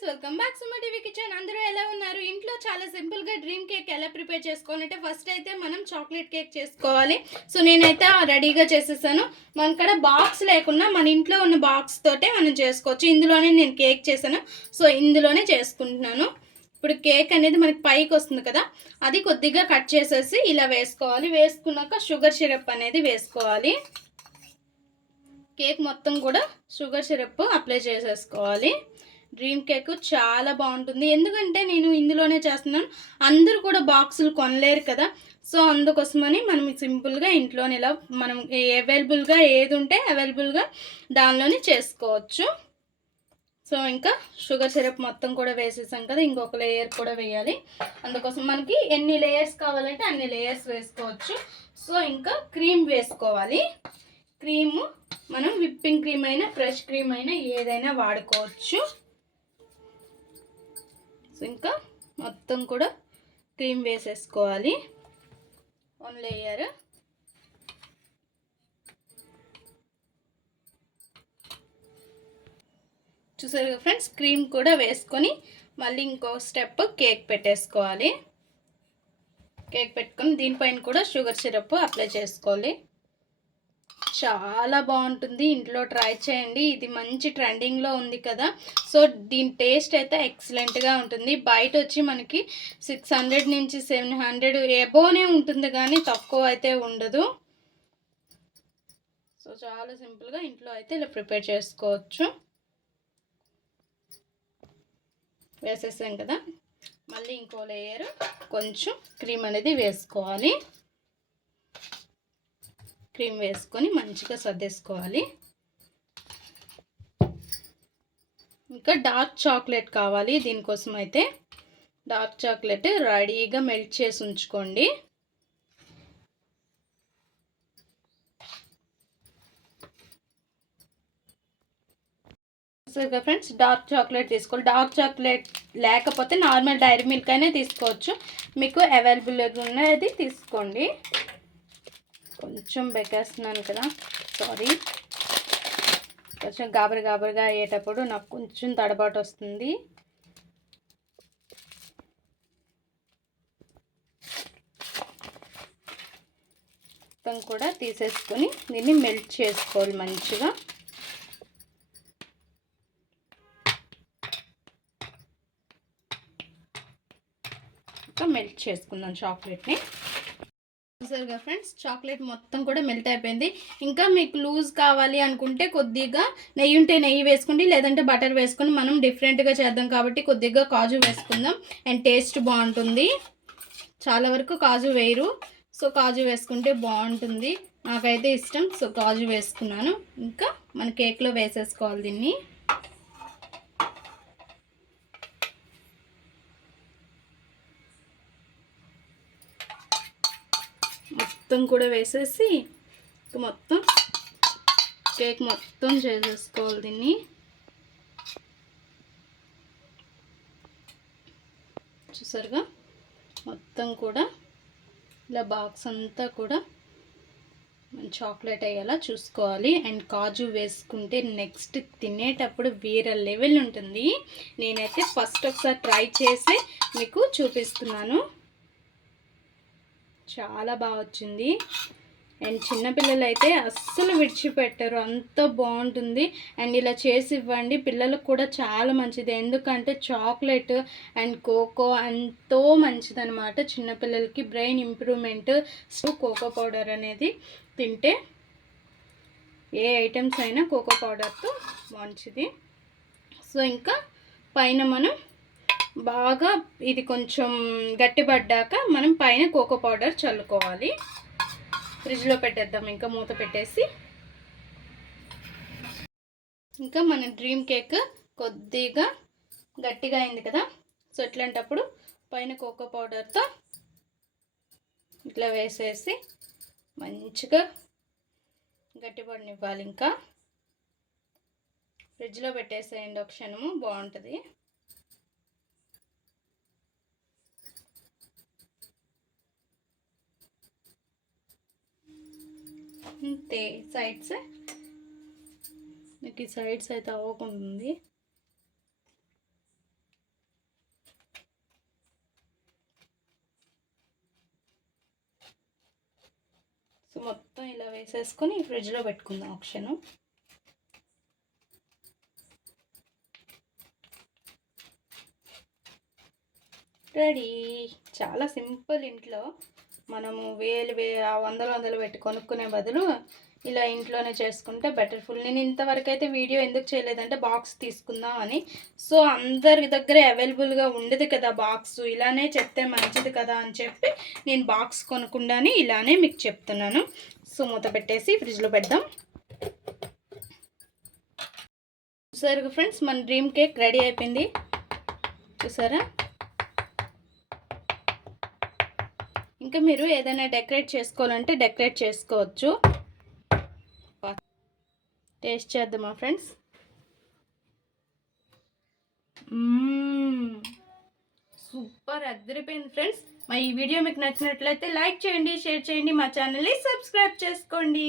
Friends, welcome back to my TV kitchen. అందరూ ఎలా ఉన్నారు? ఇంట్లో చాలా సింపుల్గా డ్రీమ్ కేక్ ఎలా ప్రిపేర్ చేసుకోవాలంటే ఫస్ట్ అయితే మనం చాక్లెట్ కేక్ చేసుకోవాలి. సో నేనైతే రెడీగా చేసేసాను. మనకడ బాక్స్ లేకుండా మన ఇంట్లో ఉన్న బాక్స్ తోటే మనం చేసుకోవచ్చు. ఇందులోనే నేను కేక్ చేశాను. సో ఇందులోనే చేసుకుంటున్నాను. ఇప్పుడు కేక్ అనేది మనకి పైకి వస్తుంది కదా, అది కొద్దిగా కట్ చేసేసి ఇలా వేసుకోవాలి. వేసుకున్నాక షుగర్ సిరప్ అనేది వేసుకోవాలి. కేక్ మొత్తం కూడా షుగర్ సిరప్ అప్లై చేసేసుకోవాలి. డ్రీమ్ కేక్ చాలా బాగుంటుంది. ఎందుకంటే నేను ఇందులోనే చేస్తున్నాను. అందరూ కూడా బాక్సులు కొనలేరు కదా, సో అందుకోసమని మనం సింపుల్గా ఇంట్లోనే ఇలా మనం అవైలబుల్గా ఏది ఉంటే అవైలబుల్గా దానిలోనే చేసుకోవచ్చు. సో ఇంకా షుగర్ సిరప్ మొత్తం కూడా వేసేసాం కదా, ఇంకొక లేయర్ కూడా వేయాలి. అందుకోసం మనకి ఎన్ని లేయర్స్ కావాలంటే అన్ని లేయర్స్ వేసుకోవచ్చు. సో ఇంకా క్రీమ్ వేసుకోవాలి. క్రీము మనం విప్పింగ్ క్రీమ్ అయినా ఫ్రెష్ క్రీమ్ అయినా ఏదైనా వాడుకోవచ్చు. ఇంకా మొత్తం కూడా క్రీమ్ వేసేసుకోవాలి. వన్ లేయర్ చూసారు ఫ్రెండ్స్. క్రీమ్ కూడా వేసుకొని మళ్ళీ ఇంకో స్టెప్ కేక్ పెట్టేసుకోవాలి. కేక్ పెట్టుకొని దీనిపైన కూడా షుగర్ సిరప్ అప్లై చేసుకోవాలి. చాలా బాగుంటుంది. ఇంట్లో ట్రై చేయండి. ఇది మంచి ట్రెండింగ్లో ఉంది కదా, సో దీని టేస్ట్ అయితే ఎక్సలెంట్గా ఉంటుంది. బయట వచ్చి మనకి 600 నుంచి 700 ఎబోనే ఉంటుంది, కానీ తక్కువ అయితే ఉండదు. సో చాలా సింపుల్గా ఇంట్లో అయితే ఇలా ప్రిపేర్ చేసుకోవచ్చు. వేసేసాం కదా, మళ్ళీ ఇంకో లేయర్ కొంచెం క్రీమ్ అనేది వేసుకోవాలి. క్రీమ్ వేసుకొని మంచిగా సర్దేసుకోవాలి. ఇంకా డార్క్ చాక్లెట్ కావాలి. దీనికోసం అయితే డార్క్ చాక్లెట్ రెడీగా మెల్ట్ చేసి ఉంచుకోండి. సరిగా ఫ్రెండ్స్, డార్క్ చాక్లెట్ తీసుకోవాలి. డార్క్ చాక్లెట్ లేకపోతే నార్మల్ డైరీ మిల్క్ అయినా తీసుకోవచ్చు. మీకు అవైలబుల్గా ఉన్నది తీసుకోండి. కొంచెం బెకేస్తున్నాను కదా, సారీ. కొంచెం గాబరిగా అయ్యేటప్పుడు నాకు కొంచెం తడబాటు వస్తుంది. మొత్తం కూడా తీసేసుకొని దీన్ని మెల్ట్ చేసుకోవాలి మంచిగా. ఇంకా మెల్ట్ చేసుకుందాం చాక్లెట్ని. చూసారుగా ఫ్రెండ్స్, చాక్లెట్ మొత్తం కూడా మెల్ట్ అయిపోయింది. ఇంకా మీకు లూజ్ కావాలి అనుకుంటే కొద్దిగా నెయ్యి ఉంటే నెయ్యి వేసుకోండి, లేదంటే బటర్ వేసుకొని మనం డిఫరెంట్గా చేద్దాం కాబట్టి కొద్దిగా కాజు వేసుకుందాం. అండ్ టేస్ట్ బాగుంటుంది. చాలా వరకు కాజు వేయరు, సో కాజు వేసుకుంటే బాగుంటుంది. నాకైతే ఇష్టం, సో కాజు వేసుకున్నాను. ఇంకా మన కేక్లో వేసేసుకోవాలి దీన్ని. మొత్తం కూడా వేసేసి మొత్తం కేక్ మొత్తం చేసేసుకోవాలి దీన్ని. చూసారుగా, మొత్తం కూడా ఇలా బాక్స్ అంతా కూడా చాక్లెట్ అయ్యేలా చూసుకోవాలి. అండ్ కాజు వేసుకుంటే నెక్స్ట్ తినేటప్పుడు వేరే లెవెల్ ఉంటుంది. నేనైతే ఫస్ట్ ఒకసారి ట్రై చేసి మీకు చూపిస్తున్నాను. చాలా బాగా వచ్చింది. అండ్ చిన్నపిల్లలు అయితే అస్సలు విడిచిపెట్టరు, అంత బాగుంటుంది. అండ్ ఇలా చేసి ఇవ్వండి, పిల్లలకు కూడా చాలా మంచిది. ఎందుకంటే చాక్లెట్ అండ్ కోకో ఎంతో మంచిదన్నమాట. చిన్నపిల్లలకి brain improvement. So cocoa powder అనేది తింటే ఏ ఐటమ్స్ అయినా కోకో పౌడర్తో మంచిది. సో ఇంకా పైన మనం బాగా ఇది కొంచెం గట్టిపడ్డాక మనం పైన కోకో పౌడర్ చల్లుకోవాలి. ఫ్రిడ్జ్లో పెట్టేద్దాం ఇంకా మూత పెట్టేసి. ఇంకా మన డ్రీమ్ కేక్ కొద్దిగా గట్టిగా అయింది కదా, సో ఇట్లాంటప్పుడు పైన కోకో పౌడర్తో ఇట్లా వేసేసి మంచిగా గట్టిపడనివ్వాలి. ఇంకా ఫ్రిడ్జ్లో పెట్టేసేయండి ఒక క్షణము, బాగుంటుంది. అంతే. సైడ్స్ మీకు ఈ సైడ్స్ అయితే అవ్వకుంటుంది. మొత్తం ఇలా వేసేసుకొని ఫ్రిడ్జ్లో పెట్టుకుందాం ఒక క్షణం. రెడీ. చాలా సింపుల్. ఇంట్లో మనము వందలు పెట్టి కొనుక్కునే బదులు ఇలా ఇంట్లోనే చేసుకుంటే బెటర్ ఫుల్. నేను ఇంతవరకు అయితే వీడియో ఎందుకు చేయలేదంటే బాక్స్ తీసుకుందాం అని. సో అందరి దగ్గర అవైలబుల్గా ఉండదు కదా బాక్స్, ఇలానే చెప్తే మంచిది కదా అని చెప్పి నేను బాక్స్ కొనుక్కుండాని ఇలానే మీకు చెప్తున్నాను. సో మూత పెట్టేసి ఫ్రిడ్జ్లో పెడదాం. చూసారు ఫ్రెండ్స్, మన డ్రీమ్ కేక్ రెడీ అయిపోయింది. చూసారా? ఇంకా మీరు ఏదైనా డెకరేట్ చేసుకోవాలంటే డెకరేట్ చేసుకోవచ్చు. టేస్ట్ చేద్దామా ఫ్రెండ్స్? సూపర్ అదిరిపోయింది ఫ్రెండ్స్. ఈ వీడియో మీకు నచ్చినట్లయితే లైక్ చేయండి, షేర్ చేయండి, మా ఛానల్ని సబ్స్క్రైబ్ చేసుకోండి.